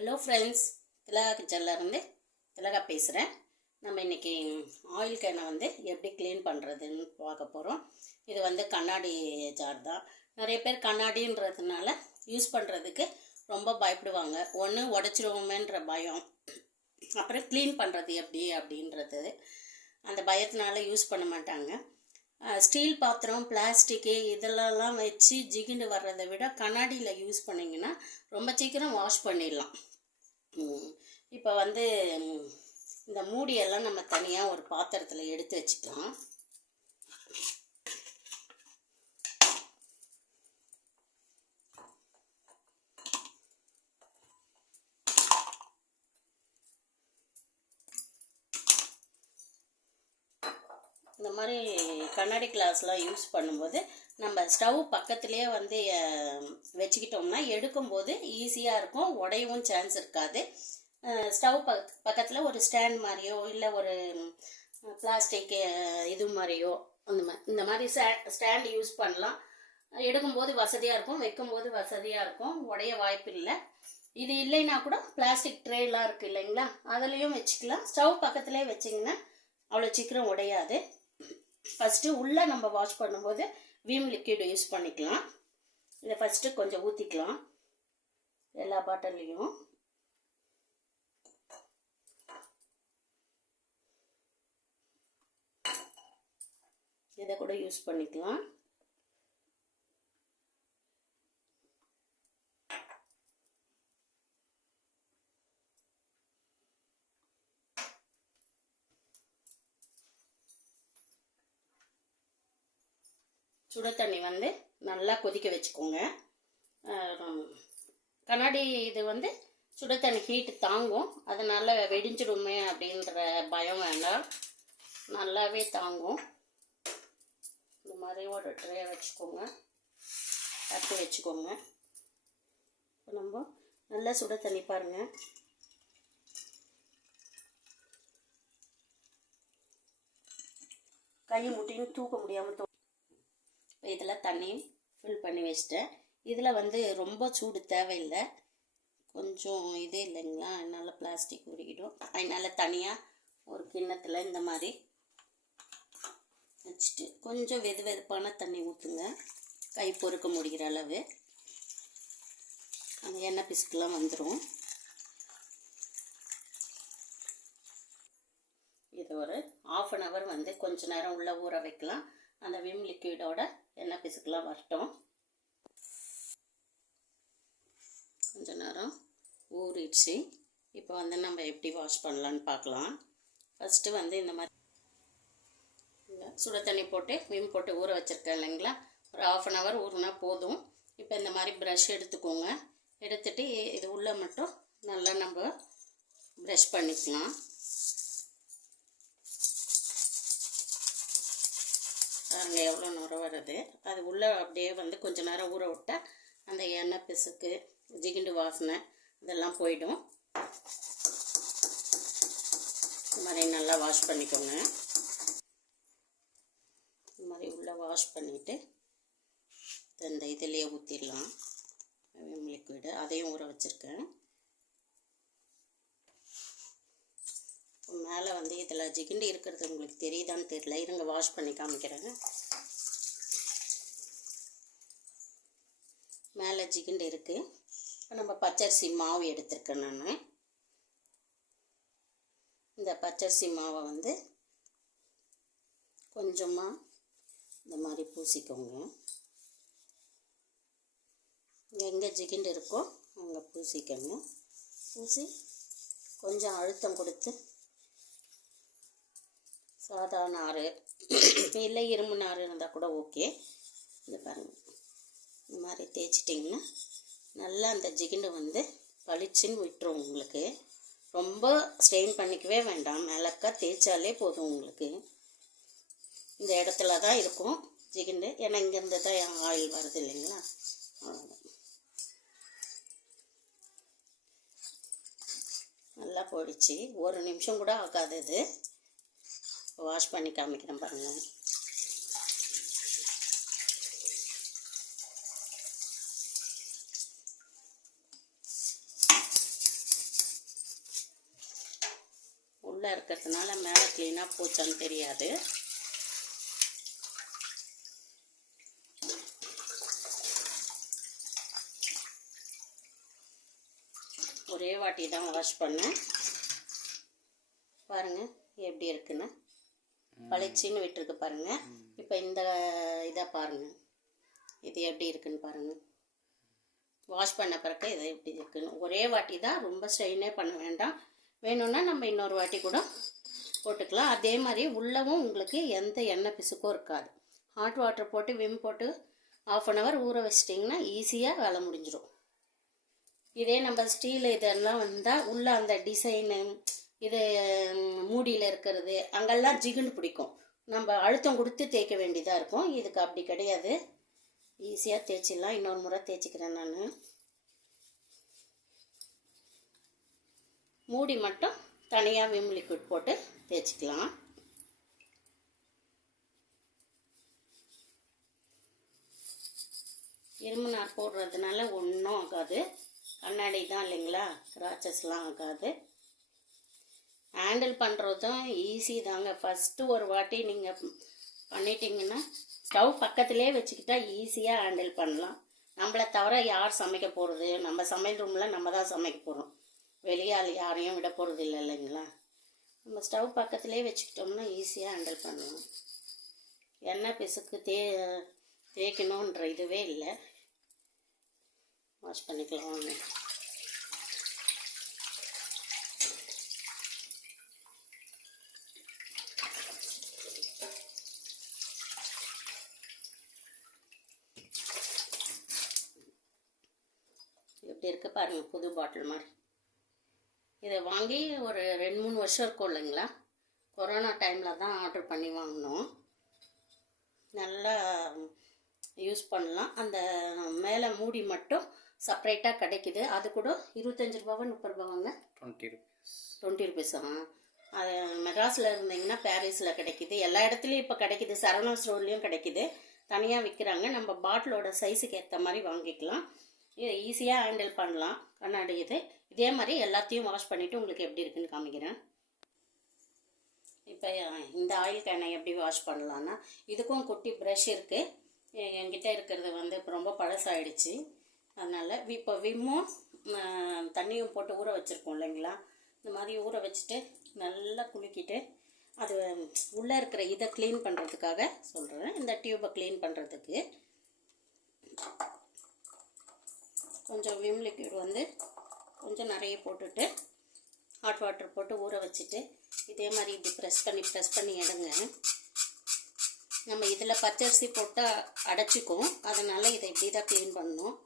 Hello friends, திலகா கிச்சன்லேருந்து திலகா பேசுகிறேன். நம்ம இன்றைக்கி ஆயில் கேனை எப்படி க்ளீன் பண்ணுறதுன்னு பார்க்க போகிறோம். இது கண்ணாடி ஜார் தான். நிறைய பேர் கண்ணாடின்றதுனால யூஸ் பண்ணுறதுக்கு ரொம்ப பயப்படுவாங்க. ஒன்று உடச்சிடுவோமேன்ற பயம், அப்புறம் க்ளீன் பண்ணுறது எப்படி அப்படின்றது அந்த பயத்தினால யூஸ் பண்ண மாட்டாங்க. ஸ்டீல் பாத்திரம், பிளாஸ்டிக்கு இதெல்லாம் வச்சு ஜிகிண்டு வர்றதை விட கண்ணாடியில் யூஸ் பண்ணிங்கன்னா ரொம்ப சீக்கிரம் வாஷ் பண்ணிடலாம். இப்போ இந்த மூடியெல்லாம் நம்ம தனியாக ஒரு பாத்திரத்தில் எடுத்து வச்சுக்கலாம். இந்த மாதிரி கண்ணாடி கிளாஸ்லாம் யூஸ் பண்ணும்போது நம்ம ஸ்டவ் பக்கத்துலேயே வச்சுக்கிட்டோம்னா எடுக்கும்போது ஈஸியாக இருக்கும், உடையவும் சான்ஸ் இருக்காது. ஸ்டவ் பக்கத்தில் ஒரு ஸ்டாண்ட் மாதிரியோ இல்லை ஒரு பிளாஸ்டிக் இது மாதிரியோ இந்த மாதிரி ஸ்டாண்ட் யூஸ் பண்ணலாம். எடுக்கும்போது வசதியாக இருக்கும், வைக்கும்போது வசதியாக இருக்கும், உடைய வாய்ப்பு இல்லை. இது இல்லைன்னா கூட பிளாஸ்டிக் ட்ரேலாம் இருக்குது இல்லைங்களா, அதிலையும் வச்சுக்கலாம். ஸ்டவ் பக்கத்துலேயே வச்சிங்கன்னா அவ்வளோ சீக்கிரம் உடையாது. ஃபஸ்ட்டு உள்ளே நம்ம வாஷ் பண்ணும்போது விம் லிக்விட் யூஸ் பண்ணிக்கலாம். இதை ஃபஸ்ட்டு கொஞ்சம் ஊற்றிக்கலாம் எல்லா பாட்டிலையும். இதை கூட யூஸ் பண்ணிக்கலாம். சுட தண்ணி நல்லா கொதிக்க வச்சுக்கோங்க. கண்ணாடி இது சுட தண்ணி ஹீட்டு தாங்கும், அதனால் வெடிஞ்சிடுமே அப்படின்ற பயம் வேண்டாம், நல்லாவே தாங்கும். இந்த மாதிரி ஒரு ட்ரே வச்சுக்கோங்க, தட்டு வச்சுக்கோங்க. இப்போ நம்ம நல்லா சுட தண்ணி பாருங்கள், கை முட்டின்னு தூக்க முடியாமல் இதில் தண்ணி ஃபில் பண்ணி வச்சிட்டேன். இதில் ரொம்ப சூடு தேவையில்லை, கொஞ்சம் இதே இல்லைங்களா, அதனால் பிளாஸ்டிக் உருகிடும். அதனால் தனியாக ஒரு கிண்ணத்தில் இந்த மாதிரி வச்சுட்டு கொஞ்சம் வெது வெதுப்பான தண்ணி ஊற்றுங்க, கை பொறுக்க முடிகிற அளவு. அந்த எண்ணெய் பிசுக்கெலாம் வந்துடும். இது ஒரு 1/2 hour கொஞ்ச நேரம் உள்ளே ஊற வைக்கலாம். அந்த விம் லிக்விடோட எண்ணெய் பிசுக்கெலாம் வரட்டும். கொஞ்ச நேரம் ஊறிடுச்சு. இப்போ நம்ம எப்படி வாஷ் பண்ணலான்னு பார்க்கலாம். ஃபஸ்ட்டு இந்த மாதிரி சுட தண்ணி போட்டு விம் போட்டு ஊற வச்சுருக்கேன் இல்லைங்களா, ஒரு 1/2 hour ஊறினா போதும். இப்போ இந்த மாதிரி ப்ரஷ் எடுத்துக்கோங்க. எடுத்துகிட்டு இது உள்ளே மட்டும் நல்லா நம்ம ப்ரஷ் பண்ணிக்கலாம். பாருங்கள் எவ்வளோ நுர வருது. அது உள்ளே அப்படியே கொஞ்ச நேரம் ஊற விட்டால் அந்த எண்ணெய் பிசுக்கு, ஜிகிண்டு வாசனை இதெல்லாம் போயிடும். இந்த மாதிரி நல்லா வாஷ் பண்ணிக்கோங்க. இந்த மாதிரி உள்ளே வாஷ் பண்ணிவிட்டு இந்த இதிலேயே ஊற்றிடலாம் விம் லிக்விடு. அதையும் ஊற வச்சுருக்கேன். மேலே இதில் ஜிகிண்டு இருக்கிறது உங்களுக்கு தெரியுதான்னு தெரியல, இருங்க வாஷ் பண்ணி காமிக்கிறேன். மேலே ஜிகிண்டு இருக்குது. இப்போ நம்ம பச்சரிசி மாவு எடுத்திருக்கேன் நான். இந்த பச்சரிசி மாவை கொஞ்சமாக இந்த மாதிரி பூசிக்கோங்க. எங்கே ஜிகிண்டு இருக்கோ அங்கே பூசிக்கோங்க. பூசி கொஞ்சம் அழுத்தம் கொடுத்து, சாதா நார் இல்லை இரும்பு நார் இருந்தால் கூட ஓகே. இந்த பாருங்கள், இந்த மாதிரி தேய்ச்சிட்டிங்கன்னா நல்லா அந்த ஜிகிண்டு பளிச்சுன்னு விட்டுரும். உங்களுக்கு ரொம்ப ஸ்ட்ரெயின் பண்ணிக்கவே வேண்டாம், மேலக்கா தேய்ச்சாலே போதும். உங்களுக்கு இந்த இடத்துல தான் இருக்கும் ஜிகிண்டு, ஏன்னா இங்கேருந்து தான் ஆயில் வருது இல்லைங்களா. அவ்வளோதான், நல்லா போயிடுச்சு. ஒரு நிமிஷம் கூட ஆகாதது. வாஷ் பண்ணி காமிக்கிறேன் பாருங்கள். உள்ளே இருக்கிறதுனால மேலே க்ளீனாக போச்சான்னு தெரியாது. ஒரே வாட்டி தான் வாஷ் பண்ணேன். பாருங்கள் எப்படி இருக்குன்னு, பளிச்சின்னு விட்டுருக்கு பாருங்கள். இப்போ இந்த இதை பாருங்கள், இது எப்படி இருக்குன்னு பாருங்கள். வாஷ் பண்ண பிறகு இது எப்படி இருக்குன்னு. ஒரே வாட்டி தான், ரொம்ப ஸ்ட்ரெயினே பண்ண வேண்டாம். வேணும்னா நம்ம இன்னொரு வாட்டி கூட போட்டுக்கலாம். அதே மாதிரி உள்ளவும் உங்களுக்கு எந்த எண்ணெய் பிசுக்கும் இருக்காது. ஹாட் வாட்டர் போட்டு விம் போட்டு 1/2 hour ஊற வச்சிட்டிங்கன்னா ஈஸியாக வேலை முடிஞ்சிடும். இதே நம்ம ஸ்டீல் இதெல்லாம் வந்தால் உள்ளே அந்த டிசைனு இது மூடியில் இருக்கிறது அங்கெல்லாம் ஜிகுன்னு பிடிக்கும். நம்ம அழுத்தம் கொடுத்து தேய்க்க வேண்டியதாக இருக்கும். இதுக்கு அப்படி கிடையாது, ஈஸியாக தேய்ச்சிடலாம். இன்னொரு முறை தேய்ச்சிக்கிறேன் நான். மூடி மட்டும் தனியாக விம் லிக்விட் போட்டு தேய்ச்சிக்கலாம். இரும்பு நார் போடுறதுனால ஒன்றும் ஆகாது. கண்ணாடி தான் இல்லைங்களா, கிராச்சஸ்லாம் ஆகாது. ஹேண்டில் பண்ணுறதும் ஈஸி தாங்க. ஃபஸ்ட்டு ஒரு வாட்டி நீங்கள் பண்ணிட்டீங்கன்னா ஸ்டவ் பக்கத்துலேயே வச்சுக்கிட்டா ஈஸியாக ஹேண்டில் பண்ணலாம். நம்மளை தவிர யார் சமைக்க போகிறது? நம்ம சமையல் ரூமில் நம்ம தான் சமைக்க போகிறோம். வெளியால் யாரையும் விட போகிறது இல்லை இல்லைங்களா. நம்ம ஸ்டவ் பக்கத்துலேயே வச்சுக்கிட்டோம்னா ஈஸியாக ஹேண்டில் பண்ணலாம். எண்ணெய் பிசுக்கு தேய்க்கணுன்ற இதுவே இல்லை. வாஷ் பண்ணிக்கலாம் வாங்க. எப்படி இருக்குது பாருங்கள், புது பாட்டில் மாதிரி. இதை வாங்கி ஒரு 2-3 வருஷம் இருக்கும் இல்லைங்களா. கொரோனா டைமில் தான் ஆர்டர் பண்ணி வாங்கினோம். நல்லா யூஸ் பண்ணலாம். அந்த மேலே மூடி மட்டும் செப்ரேட்டாக கிடைக்குது. அது கூட 25 ரூபாவா 30 ரூபாவாங்க? 20 ருபீஸா? அது மெட்ராஸில் இருந்தீங்கன்னா பாரிஸில் கிடைக்கிது. எல்லா இடத்துலையும் இப்போ கிடைக்கிது. சரவணா ஸ்டோர்லேயும் கிடைக்கிது. தனியாக விற்கிறாங்க. நம்ம பாட்டிலோட சைஸுக்கு ஏற்ற மாதிரி வாங்கிக்கலாம். இதை ஈஸியாக ஹேண்டில் பண்ணலாம். கண்ணாடி இதே மாதிரி எல்லாத்தையும் வாஷ் பண்ணிவிட்டு உங்களுக்கு எப்படி இருக்குன்னு காமிக்கிறேன். இப்போ இந்த ஆயில் கேனை எப்படி வாஷ் பண்ணலான்னா, இதுக்கும் குட்டி ப்ரஷ் இருக்குது. என்கிட்ட இருக்கிறது வந்து இப்போ ரொம்ப பழசாயிடுச்சு. அதனால் இப்போ விம்மும் தண்ணியும் போட்டு ஊற வச்சுருக்கோம் இல்லைங்களா. இந்த மாதிரி ஊற வச்சுட்டு நல்லா குலுக்கிட்டு அது உள்ளே இருக்கிற இதை க்ளீன் பண்ணுறதுக்காக சொல்கிறேன். இந்த டியூப்பை க்ளீன் பண்ணுறதுக்கு கொஞ்சம் விம் லிக்விட் வந்து கொஞ்சம் நிறைய போட்டுட்டு ஹாட் வாட்டர் போட்டு ஊற வச்சுட்டு இதே மாதிரி இப்படி ப்ரெஸ் பண்ணி எடுங்க. நம்ம இதில் பச்சரிசி போட்டு அடைச்சிக்கும். அதனால் இதை இப்படி தான் க்ளீன் பண்ணணும்.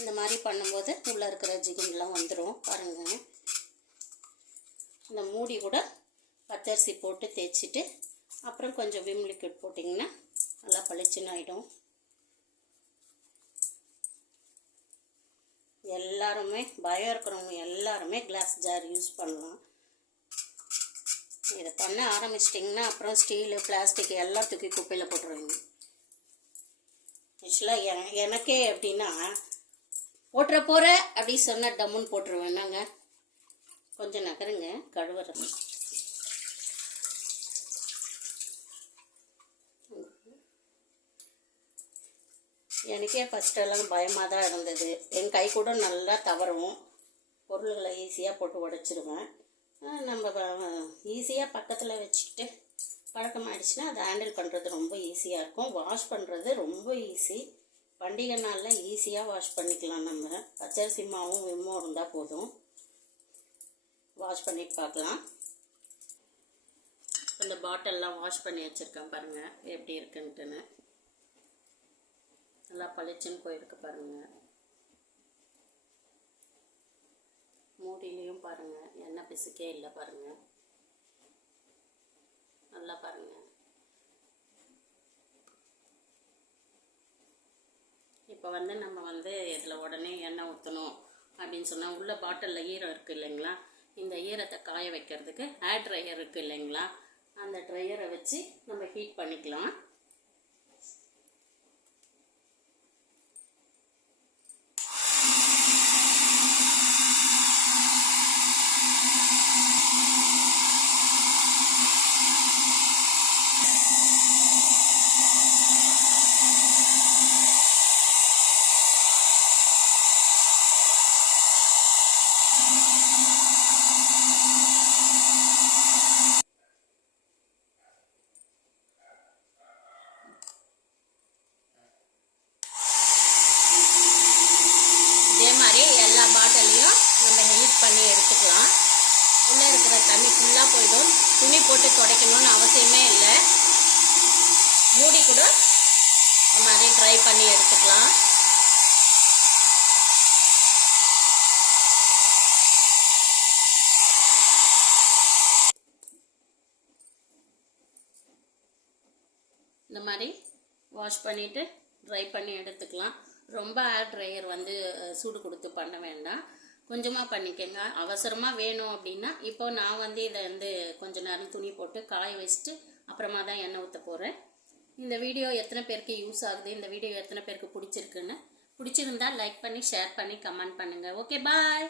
இந்த மாதிரி பண்ணும்போது உள்ளே இருக்கிற ஜிகுன்லாம் வந்துடும் பாருங்கள். இந்த மூடி கூட பச்சரிசி போட்டு தேய்ச்சிட்டு அப்புறம் கொஞ்சம் விம் லிக்விட் போட்டிங்கன்னா நல்லா பளிச்சுன்னு ஆகிடும். எல்லாருமே பயம் இருக்கிறவங்க எல்லாருமே கிளாஸ் ஜார் யூஸ் பண்ணலாம். இதை பண்ண ஆரம்பிச்சிட்டிங்கன்னா அப்புறம் ஸ்டீலு பிளாஸ்டிக் எல்லாம் தூக்கி குப்பையில் போட்டுருவீங்க. ஆக்சுவலாக எனக்கே எப்படின்னா போட்டுற அப்படி சொன்னால் டம்முன்னு போட்டுருவேன். நாங்கள் கொஞ்சம் நகருங்க கழுவுறேன். எனக்கே ஃபஸ்ட்டெல்லாம் பயமாக தான் இருந்தது. என் கை கூட நல்லா தவறும். பொருள்களை ஈஸியாக போட்டு உடைச்சிருவேன். நம்ம ஈஸியாக பக்கத்தில் வச்சுக்கிட்டு பழக்கமாகிடுச்சுன்னா அதை ஹேண்டில் பண்ணுறது ரொம்ப ஈஸியாக இருக்கும். வாஷ் பண்ணுறது ரொம்ப ஈஸி. பண்டிகை நாளில் ஈஸியாக வாஷ் பண்ணிக்கலாம். நம்ம பச்சரிசி மாவும் விம்மும் இருந்தால் போதும். வாஷ் பண்ணிட்டு பார்க்கலாம். இந்த பாட்டிலெலாம் வாஷ் பண்ணி வச்சுருக்கேன் பாருங்கள் எப்படி இருக்குன்ட்டுன்னு. நல்லா பளிச்சுன்னு போயிருக்கு பாருங்கள். மூடிலையும் பாருங்கள் எண்ணெய் பிசுக்கே இல்லை பாருங்கள். நல்லா பாருங்கள். இப்போ வந்து நம்ம வந்து இதில் உடனே எண்ணெய் ஊற்றணும் அப்படின்னு சொன்னால் உள்ள பாட்டிலில் ஈரம் இருக்குது இல்லைங்களா. இந்த ஈரத்தை காய வைக்கிறதுக்கு ஏர் ட்ரையர் இருக்குது இல்லைங்களா. அந்த ட்ரையரை வச்சு நம்ம ஹீட் பண்ணிக்கலாம். பண்ணி எடுத்துக்கலாம். உள்ளே இருக்கிற தண்ணி ஃபுல்லாக போயிடும். துணி போட்டு துடைக்கணும்னு அவசியமே இல்லை. மூடி கூட இந்த மாதிரி ட்ரை பண்ணி எடுத்துக்கலாம். இந்த மாதிரி வாஷ் பண்ணிவிட்டு ட்ரை பண்ணி எடுத்துக்கலாம். ரொம்ப ஏர் ட்ரையர் வந்து சூடு கொடுத்து பண்ண வேண்டாம், கொஞ்சமாக பண்ணிக்கோங்க. அவசரமாக வேணும் அப்படின்னா இப்போ நான் வந்து இதை வந்து கொஞ்ச நேரம் துணி போட்டு காய வச்சுட்டு அப்புறமா தான் எண்ணெய் ஊற்ற போகிறேன். இந்த வீடியோ எத்தனை பேருக்கு யூஸ் ஆகுது, இந்த வீடியோ எத்தனை பேருக்கு பிடிச்சிருக்குன்னு, பிடிச்சிருந்தா லைக் பண்ணி ஷேர் பண்ணி கமெண்ட் பண்ணுங்கள். ஓகே, பாய்.